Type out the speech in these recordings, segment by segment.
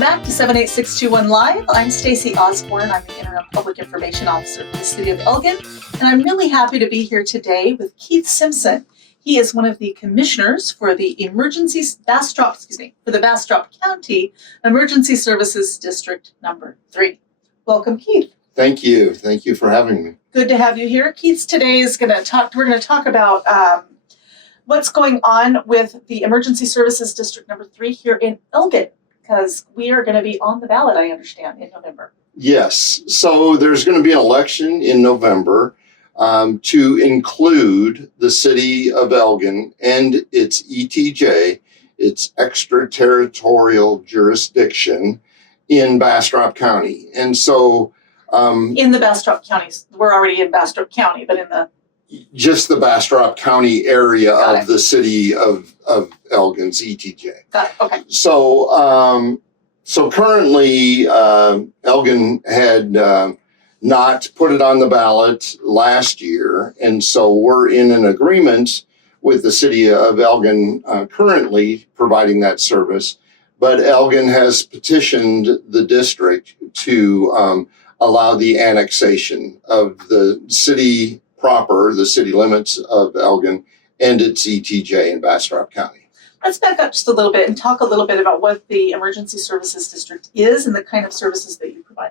Welcome back to 78621 Live. I'm Stacey Osborne. I'm the Interim Public Information Officer for the City of Elgin, and I'm really happy to be here today with Keith Simpson. He is one of the commissioners for the Bastrop County Emergency Services District Number 3. Welcome, Keith. Thank you. Thank you for having me. Good to have you here. Keith today is we're going to talk about what's going on with the Emergency Services District Number 3 here in Elgin, because we are going to be on the ballot, I understand, in November. Yes. So there's going to be an election in November to include the city of Elgin and its ETJ, its extraterritorial jurisdiction in Bastrop County. And so in the Bastrop counties, we're already in Bastrop County, but in the just the Bastrop County area of the city of Elgin's ETJ. Got it. Okay. So currently, Elgin had not put it on the ballot last year, and so we're in an agreement with the city of Elgin currently providing that service. But Elgin has petitioned the district to allow the annexation of the city proper, the city limits of Elgin and its ETJ in Bastrop County. Let's back up just a little bit and talk a little bit about what the Emergency Services District is and the kind of services that you provide.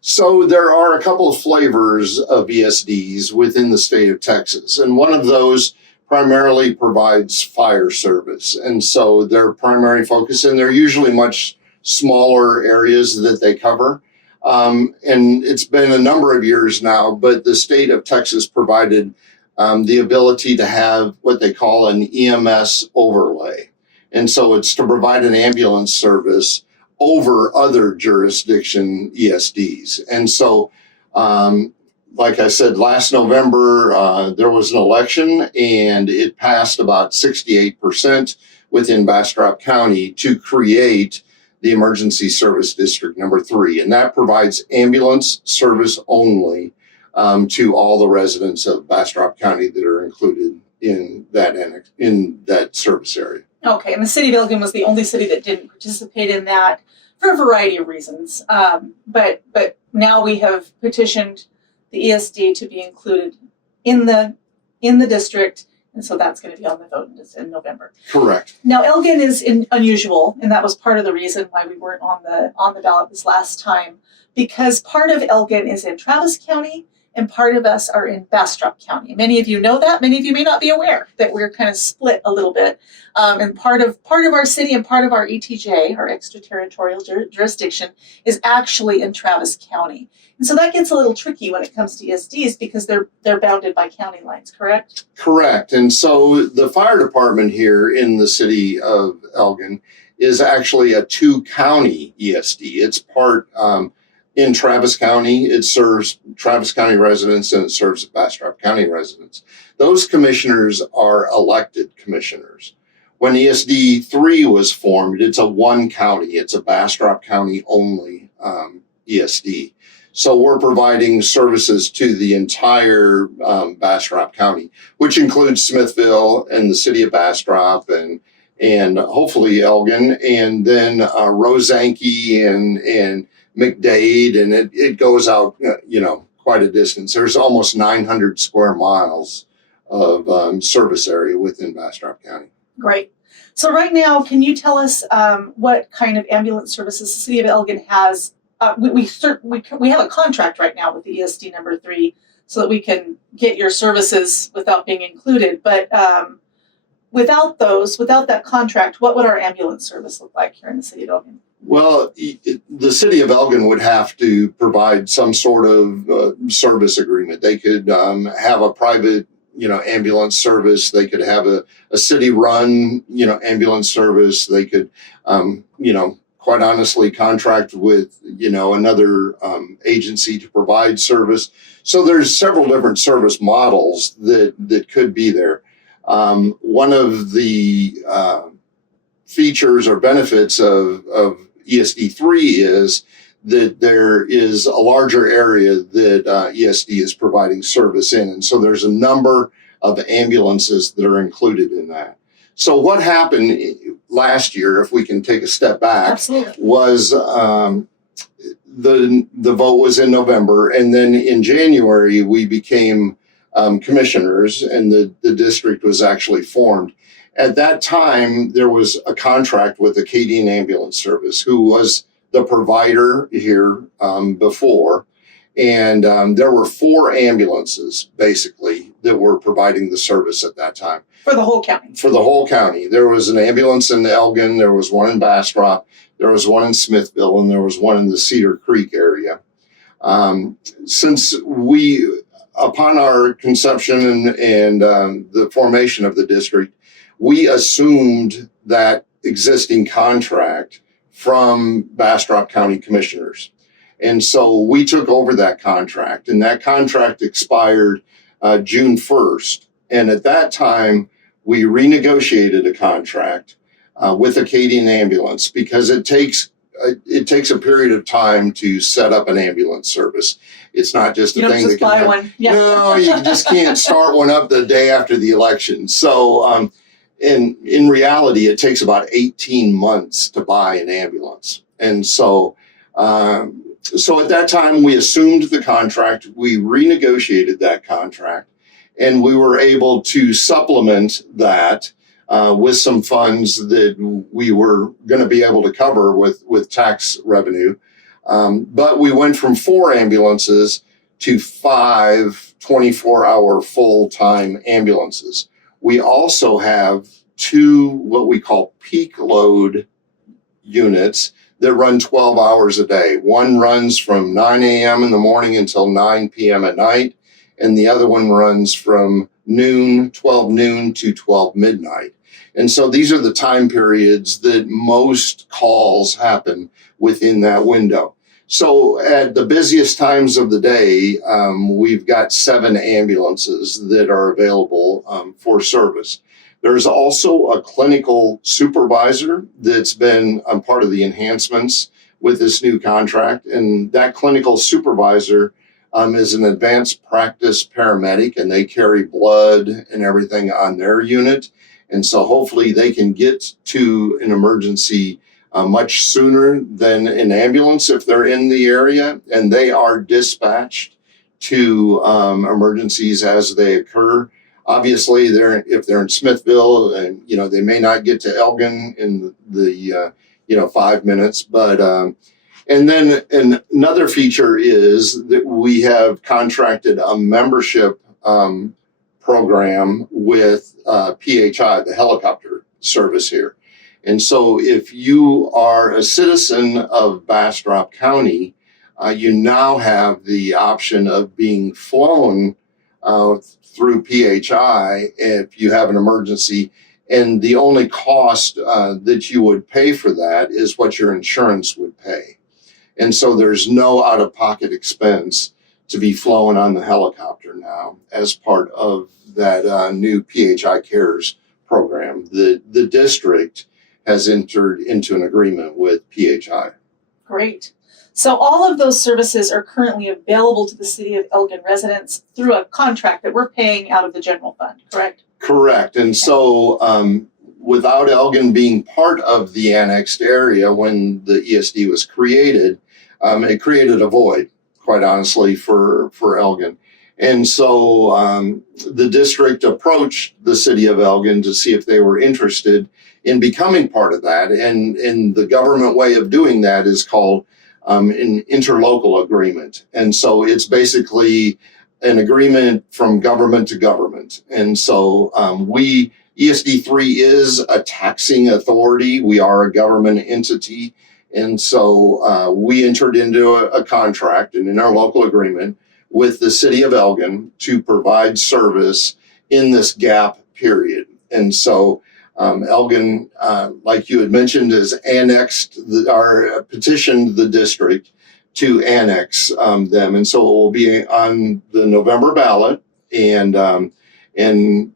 So there are a couple of flavors of ESDs within the state of Texas, and one of those primarily provides fire service. And so their primary focus, and they're usually much smaller areas that they cover. And it's been a number of years now, but the state of Texas provided the ability to have what they call an EMS overlay. And so it's to provide an ambulance service over other jurisdiction ESDs. And so, like I said, last November, there was an election and it passed about 68% within Bastrop County to create the Emergency Service District Number 3. And that provides ambulance service only to all the residents of Bastrop County that are included in that service area. Okay, and the city of Elgin was the only city that didn't participate in that for a variety of reasons. But now we have petitioned the ESD to be included in the district, and so that's going to be on the vote in November. Correct. Now Elgin is unusual, and that was part of the reason why we weren't on the ballot this last time, because part of Elgin is in Travis County and part of us are in Bastrop County. Many of you know that. Many of you may not be aware that we're kind of split a little bit. And part of our city and part of our ETJ, our extraterritorial jurisdiction, is actually in Travis County. And so that gets a little tricky when it comes to ESDs because they're bounded by county lines, correct? Correct. And so the fire department here in the city of Elgin is actually a 2-county ESD. It's part in Travis County. It serves Travis County residents and it serves Bastrop County residents. Those commissioners are elected commissioners. When ESD 3 was formed, it's a 1-county. It's a Bastrop County only ESD. So we're providing services to the entire Bastrop County, which includes Smithville and the city of Bastrop and hopefully Elgin, and then Rosanke and McDade, and it goes out, quite a distance. There's almost 900 square miles of service area within Bastrop County. Great. So right now, can you tell us what kind of ambulance services the city of Elgin has? We have a contract right now with the ESD number 3 so that we can get your services without being included. But without that contract, what would our ambulance service look like here in the city of Elgin? Well, the city of Elgin would have to provide some sort of service agreement. They could have a private, ambulance service. They could have a city-run, ambulance service. They could, quite honestly, contract with, another agency to provide service. So there's several different service models that could be there. One of the features or benefits of ESD 3 is that there is a larger area that ESD is providing service in. And so there's a number of ambulances that are included in that. So what happened last year, if we can take a step back, Absolutely. was the vote was in November, and then in January we became commissioners, and the district was actually formed. At that time, there was a contract with Acadian Ambulance Service, who was the provider here before. And there were 4 ambulances, basically, that were providing the service at that time. For the whole county. For the whole county. There was an ambulance in Elgin, there was one in Bastrop, there was one in Smithville, and there was one in the Cedar Creek area. Since upon our conception and the formation of the district, we assumed that existing contract from Bastrop County Commissioners. And so we took over that contract, and that contract expired June 1st. And at that time, we renegotiated a contract with Acadian Ambulance, because it takes a period of time to set up an ambulance service. It's not just a thing that can buy happen. one. Yeah. No, you just can't start one up the day after the election. So in reality, it takes about 18 months to buy an ambulance. And so at that time, we assumed the contract, we renegotiated that contract, and we were able to supplement that with some funds that we were going to be able to cover with tax revenue. But we went from 4 ambulances to 5 24-hour full-time ambulances. We also have 2 what we call peak load units that run 12 hours a day. One runs from 9 a.m. in the morning until 9 p.m. at night, and the other one runs from 12 noon to 12 midnight. And so these are the time periods that most calls happen within that window. So at the busiest times of the day, we've got 7 ambulances that are available for service. There's also a clinical supervisor that's been a part of the enhancements with this new contract. And that clinical supervisor is an advanced practice paramedic, and they carry blood and everything on their unit. And so hopefully they can get to an emergency much sooner than an ambulance if they're in the area, and they are dispatched to emergencies as they occur. Obviously, if they're in Smithville, and they may not get to Elgin in the 5 minutes, but and then another feature is that we have contracted a membership program with PHI, the helicopter service here. And so if you are a citizen of Bastrop County, you now have the option of being flown through PHI if you have an emergency. And the only cost that you would pay for that is what your insurance would pay. And so there's no out-of-pocket expense to be flown on the helicopter now as part of that new PHI Cares program. The district has entered into an agreement with PHI. Great. So all of those services are currently available to the City of Elgin residents through a contract that we're paying out of the general fund, correct? Correct. And so without Elgin being part of the annexed area when the ESD was created, it created a void, quite honestly, for Elgin. And so the district approached the City of Elgin to see if they were interested in becoming part of that. And the government way of doing that is called an interlocal agreement. And so it's basically an agreement from government to government. And so ESD3 is a taxing authority. We are a government entity. And so we entered into a contract, an interlocal agreement with the City of Elgin to provide service in this gap period. And so Elgin, like you had mentioned, has annexed petitioned the district to annex them. And so it will be on the November ballot. And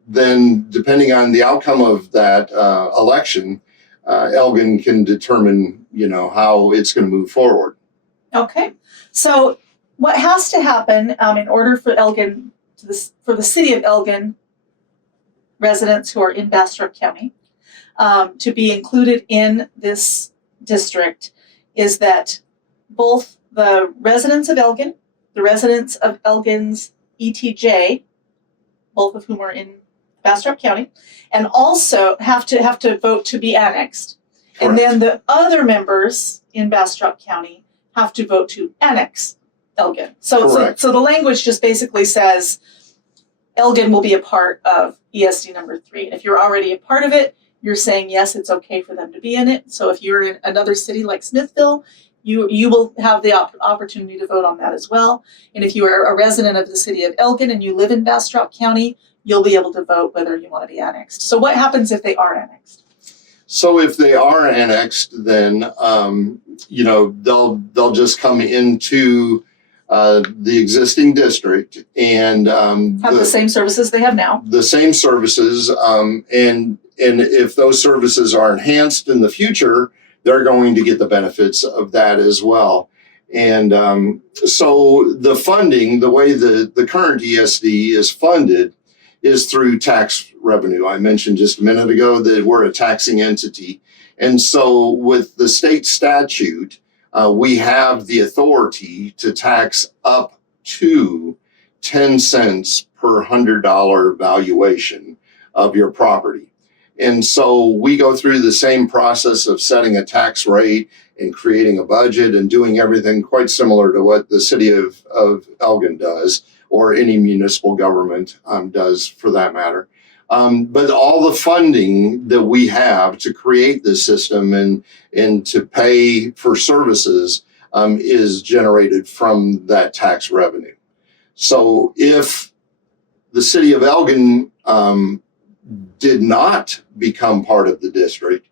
then depending on the outcome of that election, Elgin can determine, how it's going to move forward. Okay. So what has to happen in order for Elgin, for the City of Elgin residents who are in Bastrop County, to be included in this district is that both the residents of Elgin, the residents of Elgin's ETJ, both of whom are in Bastrop County, and also have to vote to be annexed. And then the other members in Bastrop County have to vote to annex Elgin. So the language just basically says Elgin will be a part of ESD number 3. And if you're already a part of it, you're saying, yes, it's okay for them to be in it. So if you're in another city like Smithville, you will have the opportunity to vote on that as well. And if you are a resident of the city of Elgin and you live in Bastrop County, you'll be able to vote whether you want to be annexed. So what happens if they are annexed? So if they are annexed, then they'll just come into the existing district and have the same services they have now. The same services, and if those services are enhanced in the future, they're going to get the benefits of that as well. And so the funding, the way the current ESD is funded, is through tax revenue. I mentioned just a minute ago that we're a taxing entity. And so with the state statute, we have the authority to tax up to 10 cents per $100 valuation of your property. And so we go through the same process of setting a tax rate and creating a budget and doing everything quite similar to what the city of Elgin does, or any municipal government does for that matter. But all the funding that we have to create this system and to pay for services is generated from that tax revenue. So if the city of Elgin did not become part of the district,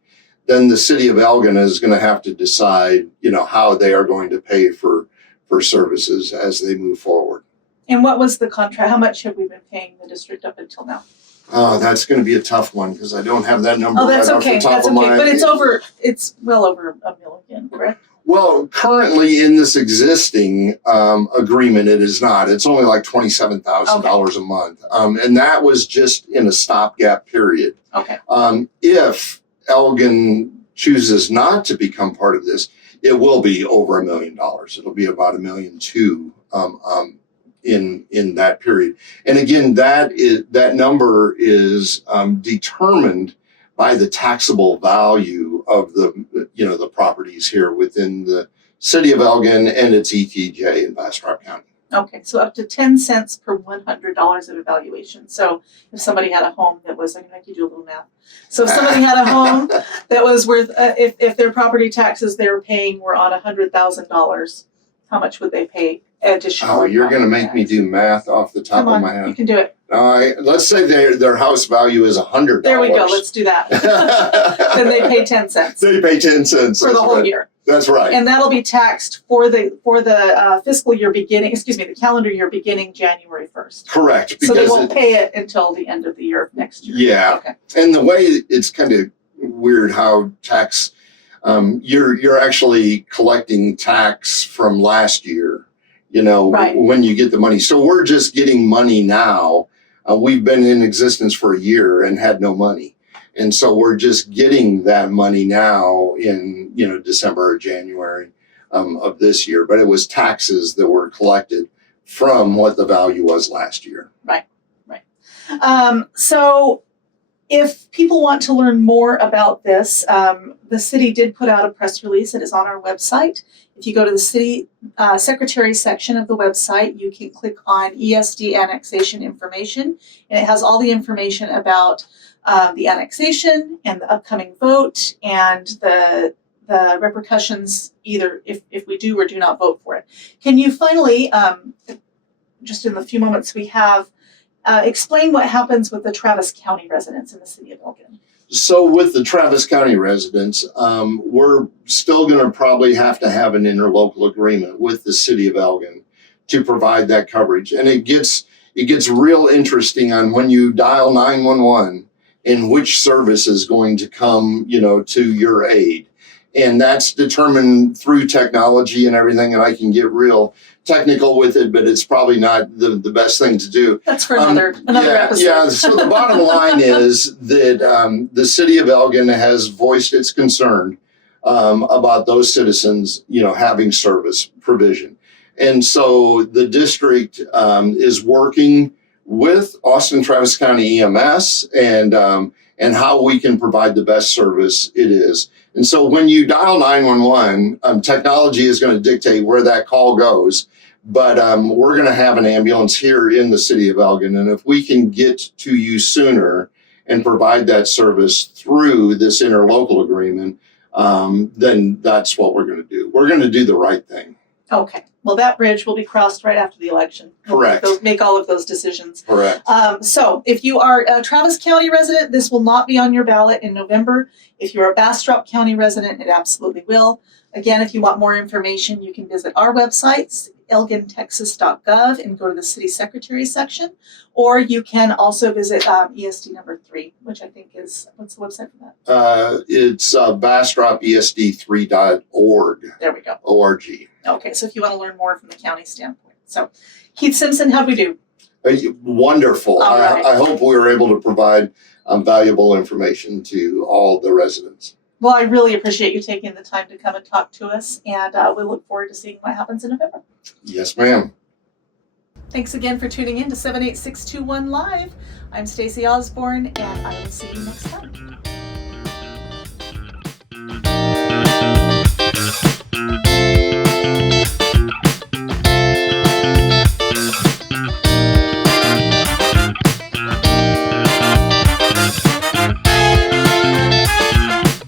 then the city of Elgin is going to have to decide, how they are going to pay for services as they move forward. And what was the contract? How much have we been paying the district up until now? That's going to be a tough one because I don't have that number. Oh, that's right okay. Off the top That's of okay. my... But it's well over $1 million, correct? Well, currently in this existing agreement, it is not. It's only like $27,000 a month. And that was just in a stopgap period. Okay. If Elgin chooses not to become part of this, it will be over $1 million. It'll be about $1.2 million in that period. And again, that number is determined by the taxable value of the properties here within the city of Elgin and its ETJ in Bastrop County. Okay, so up to 10 cents per $100 of evaluation. So if somebody had a home that was, I'm going to make you do a little math. So if somebody had a home that was worth, if their property taxes they were paying were on $100,000, how much would they pay additional? Oh, you're going to make me do math off the top of my head. You can do it. Let's say their house value is $100. There we go. Let's do that. Then they pay 10 cents. They pay 10 cents for the whole year. That's right. And that'll be taxed for the fiscal year beginning. The calendar year beginning January 1st. Correct. So they won't pay it until the end of the year of next year. Yeah. Okay. And the way it's kind of weird how tax, you're actually collecting tax from last year. Right. When you get the money. So we're just getting money now. We've been in existence for a year and had no money. And so we're just getting that money now in, December or January of this year. But it was taxes that were collected from what the value was last year. Right. So if people want to learn more about this, the city did put out a press release. It is on our website. If you go to the city secretary section of the website, you can click on ESD annexation information, and it has all the information about the annexation and the upcoming vote and the repercussions either if we do or do not vote for it. Can you finally, just in the few moments we have, explain what happens with the Travis County residents in the city of Elgin? So with the Travis County residents, we're still going to probably have to have an interlocal agreement with the city of Elgin to provide that coverage. And it gets real interesting on when you dial 911 and which service is going to come, to your aid. And that's determined through technology and everything. And I can get real technical with it, but it's probably not the best thing to do. That's for another episode. Yeah. So the bottom line is that the city of Elgin has voiced its concern about those citizens, having service provision. And so the district is working with Austin Travis County EMS and how we can provide the best service it is. And so when you dial 911, technology is going to dictate where that call goes. But we're going to have an ambulance here in the city of Elgin. And if we can get to you sooner and provide that service through this interlocal agreement, then that's what we're going to do. We're going to do the right thing. Okay. Well, that bridge will be crossed right after the election. Correct. We'll make all of those decisions. Correct. So if you are a Travis County resident, this will not be on your ballot in November. If you're a Bastrop County resident, it absolutely will. Again, if you want more information, you can visit our websites, elgintexas.gov, and go to the city secretary section. Or you can also visit ESD number 3, which I think is, what's the website for that? It's bastropesd3.org. There we go. O-R-G. Okay, so if you want to learn more from the county standpoint. So, Keith Simpson, how'd we do? Wonderful. All right. I hope we were able to provide valuable information to all the residents. Well, I really appreciate you taking the time to come and talk to us, and we look forward to seeing what happens in November. Yes, ma'am. Thanks again for tuning in to 78621 Live. I'm Stacey Osborne, and I will see you next time.